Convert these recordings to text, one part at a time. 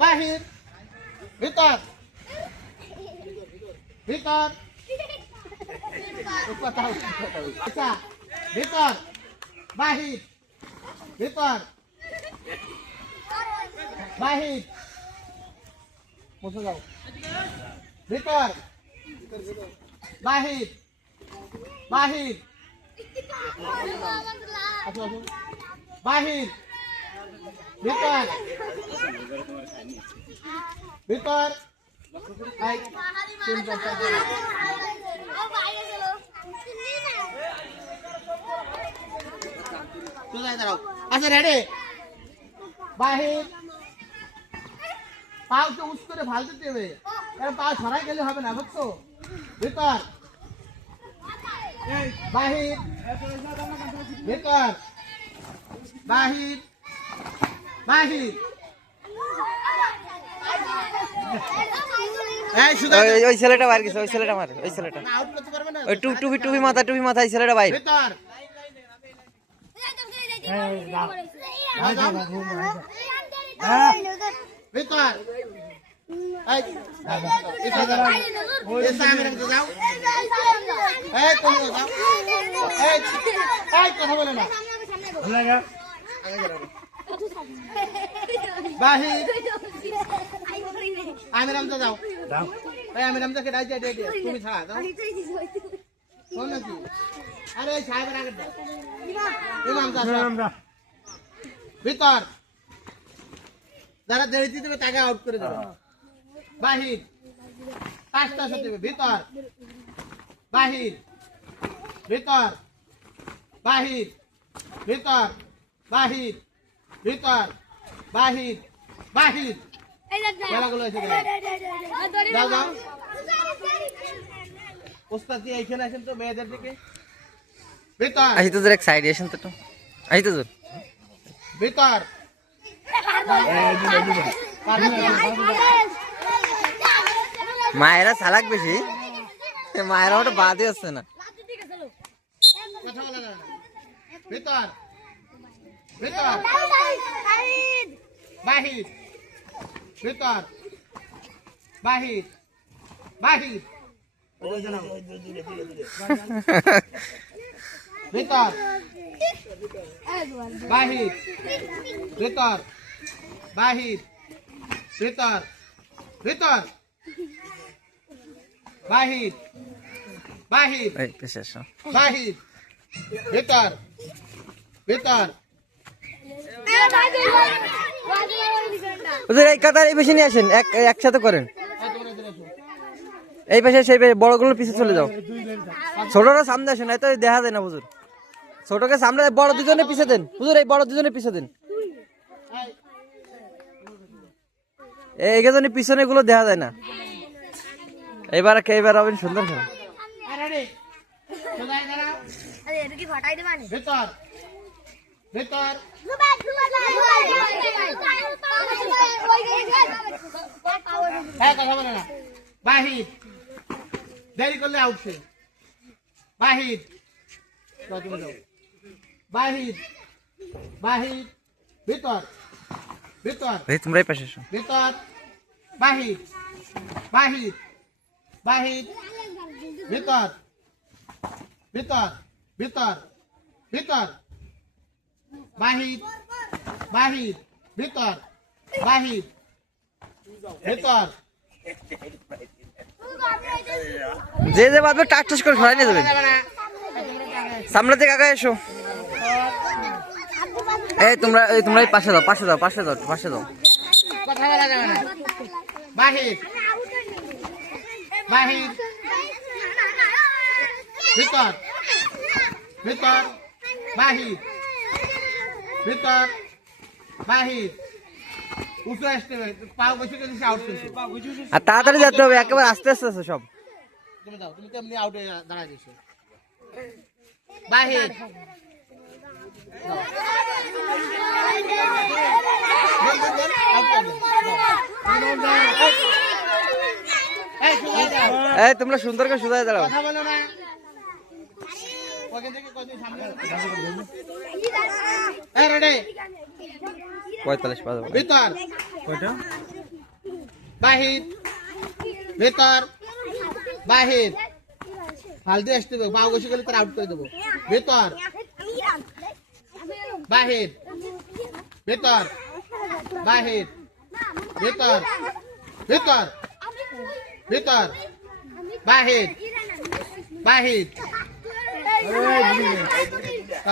বাহির ভিতর ভিতর আচ্ছা ভিতর বাহির ভিতর বাহির বসে যাও ভিতর বাহির বাহির আসো আসো বাহির ভিতর ভিতর এই তিন চারটা দাঁড়াও আচ্ছা রেডি বাহির পাও তো উস করে ভাল দিতে হবে কারণ পা ছড়াই গেলে হবে না বুঝছো ভিতর বাহির ভিতর বাহির বাহির ওই ছেলেটা বাইরে গেছে ওই ছেলেটা মারে ওই ছেলেটা ওই টুপি মাথা এই ছেলেটা বাইরে ভিতর ভিতর এই এই সামনে যাও এই তুমি যাও এই এই কথা বলে না বাহির আমি রামদা যাও এই আমি রামদাকে ডাই যাই তুমি ছাড়া দাও কোন নাকি আরে এই সাহেবের আগে দাও ইমাম দাদা ভিতর যারা দেরি দিতে তাকে আউট করে দেবে বাহির পাঁচটা সাথে ভিতর বাহির ভিতর বাহির ভিতর বাহির ভিতর বাহির বাহির খেলাগুলো এসে যাও যাও ওস্তাদ জি এইখানে আসেন তো মেয়েদের দিকে ভিতর আসি তো এক সাইডে আসেন তো আসি তো ভিতর মায়েরা চালাক বেশি মায়েরা ওটা বাদে আসছে না কথা বলা যাবে না ভিতর ভিতর বাহির ভিতর বাহির বাহির ভিতর বাহির ভিতর বাহির ভিতর ভিতর বাহির বাহির এই পেছে আসো বাহির ভিতর ভিতর হুজুর এই কাতার এই পেছনে নিয়ে আসেন একসাথে করেন এই পাশে সেই বড়গুলোর পিছে চলে যাও ছোটরা সামনে আসেন এত দেখা যায় না হুজুর ছোটকে সামনে বড় দুজনে পিছে দেন হুজুর এই বড় দুজনে পিছে দেন এই জন্য পিছনে গুলো দেখা যায় না এইবার হবেন সুন্দর খেলা ভিতর ভিতর হ্যাঁ কথা বলে না বাহির দেরি করলে আউটছে বাহির বাহির বাহির ভিতর ভিতর তোমরা এই পাশে আসো ভিতর বাহির বাহির বাহির ভিতর ভিতর ভিতর ভিতর বাহির বাহির ভিতর বাহির ভিতর যে বাদবে টাক টাস করে সরাই নিয়ে যাবেন সামনে থেকে আগে এসো এই তোমরা এই পাশে দাও কথা বলা যাবে না বাহির বাহির ভিতর ভিতর বাহির ভিতর বাহির উঠে আসতে হবে পাও বসে গেলে আউট করছে আর তাড়াতাড়ি যেতে হবে একেবারে আস্তে আস্তে আছে সব তুমি দাও তুমি তো এমনি আউটে দাঁড়ায় দিছো বাহির এই তোমরা সুন্দর করে সুজায় দাঁড়াও কথা বলো না ওখান থেকে কত সামনে এই রেডি 45 পাওয়া যাবে ভিতর কয়টা বাহির ভেতর বাহির হালদি আসতে হবে বাউ গেছে গেলে তার আউট করে দেবো ভেতর বাহির ভেতর বাহির ভেতর ভেতর ভেতর বাহির বাহির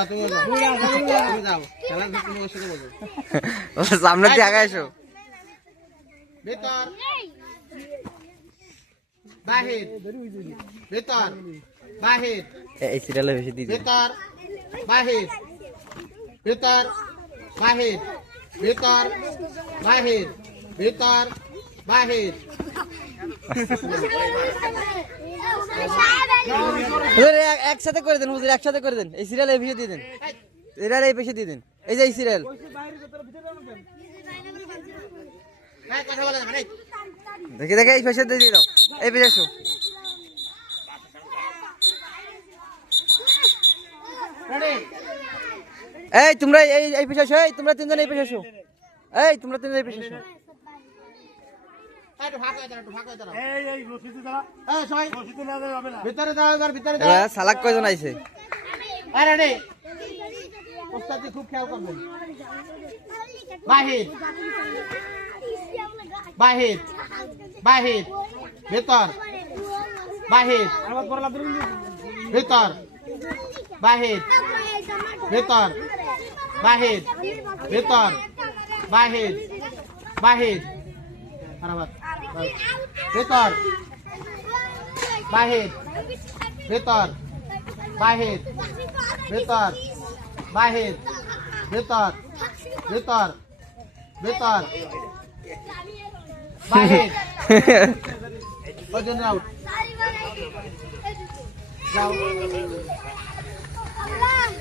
তুমি যাও খেলা তুমি ওর সাথে বলো সামনে দিয়ে আগে এসো ভেতর বাহির ভেতর বাহির এই সিরিয়ালে বেশি দিয়ে দিন। ভেতর বাহির ভেতর বাহির ভেতর বাহির ভেতর বাহির হুজুর একসাথে করে দেন হুজুর একসাথে করে দেন এই সিরিয়ালে এই বেশি দিয়ে দেন সিরিয়ালে এই বেশি দিয়ে দেন এই যে এই সিরিয়াল কথা বলে না দেখে দেখে এই পেশে দিয়ে দাও এই পেশে এসো এই তোমরা এই পেশে এসো এই তোমরা তিনজন এই পেশে এসো এই তোমরা তিনজন এই পেশে এসো ভিতরে দাঁড়াও এবার ভিতরে দাঁড়াও এবার সালাক কয়জন আইছে আরে রে ওস্তাদ খুব খেয়াল করবেন বাহির বাহির বাহির ভেতর বাহির ভেতর বাহির ভেতর বাহির ভেতর বাহির বাহির ভেতর বাহির ভেতর বাহির ভেতর বাহির ভেতর ভেতর ভেতর বাহির ওজন আউট যাও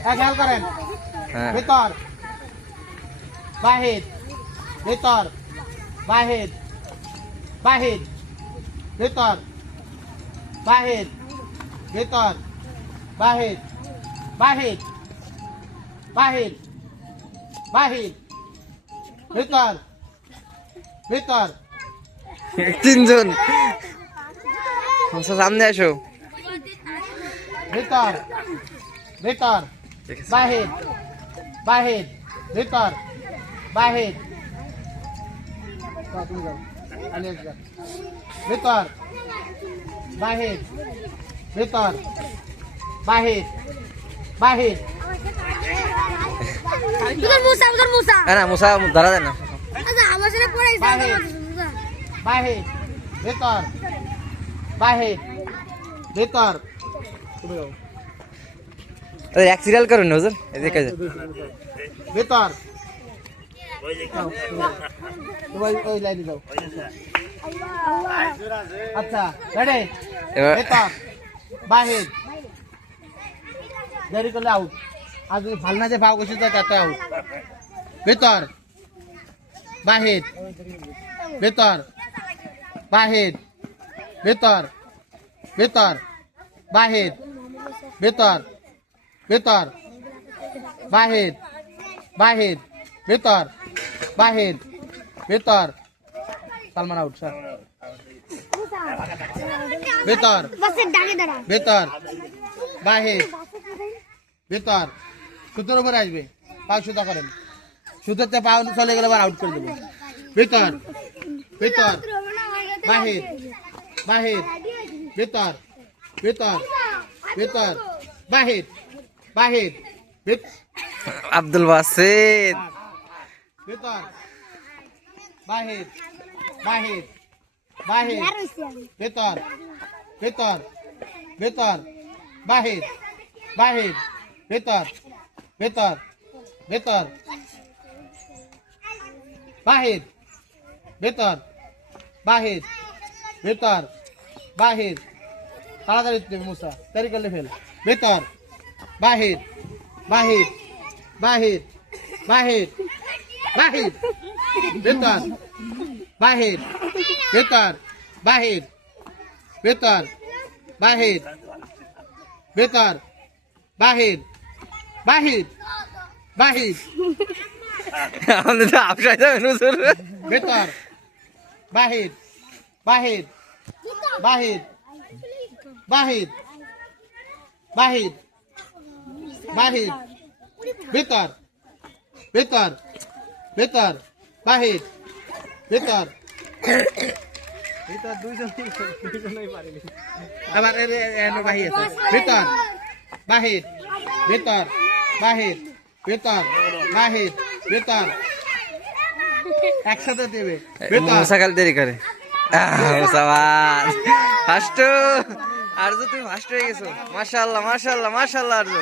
খেয়াল করেন হ্যাঁ ভেতর বাহির ভেতর বাহির বাহির ভেতর বাহির ভেতর বাহির বাহির বাহির বাহির ভেতর ভেতর তিনজন সামনে এসো ভেতর ভেতর বাহির বাহির ভেতর বাহির ভেতর বাহির ভেতর বাহির বাহির না মুসা ধরা দেয় না বাহির বাহির ভেতর বাহির ভেতর এক সিরিয়াল করুন না হুজুর এদিকে ভেতর ওই লাইনে যাও আচ্ছা রেডি ভেতর বাহির দেরি করলে আউট আর যদি ভাল না যে ভাও গেছে তাতে আউট ভেতর বাহির ভেতর বাহির ভেতর ভেতর বাহির ভেতর ভেতর বাহির বাহির ভেতর বাহির ভেতর সালমান আউট স্যার ভেতর ভেতর বাহির ভেতর সুতোর উপরে আসবে পাও সুতা করেন সুতোতে পাও চলে গেলে আবার আউট করে দেবো ভেতর ভেতর বাহির বাহির ভেতর ভেতর ভেতর বাহির বাহির আব্দুল বাসিত ভেতর বাহির বাহির বাহির ভেতর ভেতর ভেতর বাহির বাহির ভেতর ভেতর ভেতর বাহির ভেতর বাহির ভেতর বাহির তাড়াতাড়ি দেবে মুসা তারি করলে ফেল ভেতর বাহির বাহির বাহির বাহির বাহির ভেতর বাহির ভেতর বাহির ভেতর বাহির ভেতর বাহির বাহির বাহির আমাদের তো আপসাই যাবেন হুজুর ভেতর বাহির বাহির বাহির বাহির বাহির বাহির ভিতর ভিতর ভিতর বাহির ভিতর আবার বাহির আছে ভিতর বাহির ভিতর বাহির ভিতর বাহির ভিতর একসাথে দেবে মুসা খালি দেরি করে ফার্স্ট আরজু তুমি ফার্স্ট হয়ে গেছো মাশাআল্লাহ মাশাআল্লাহ মাশাআল্লাহ আরজু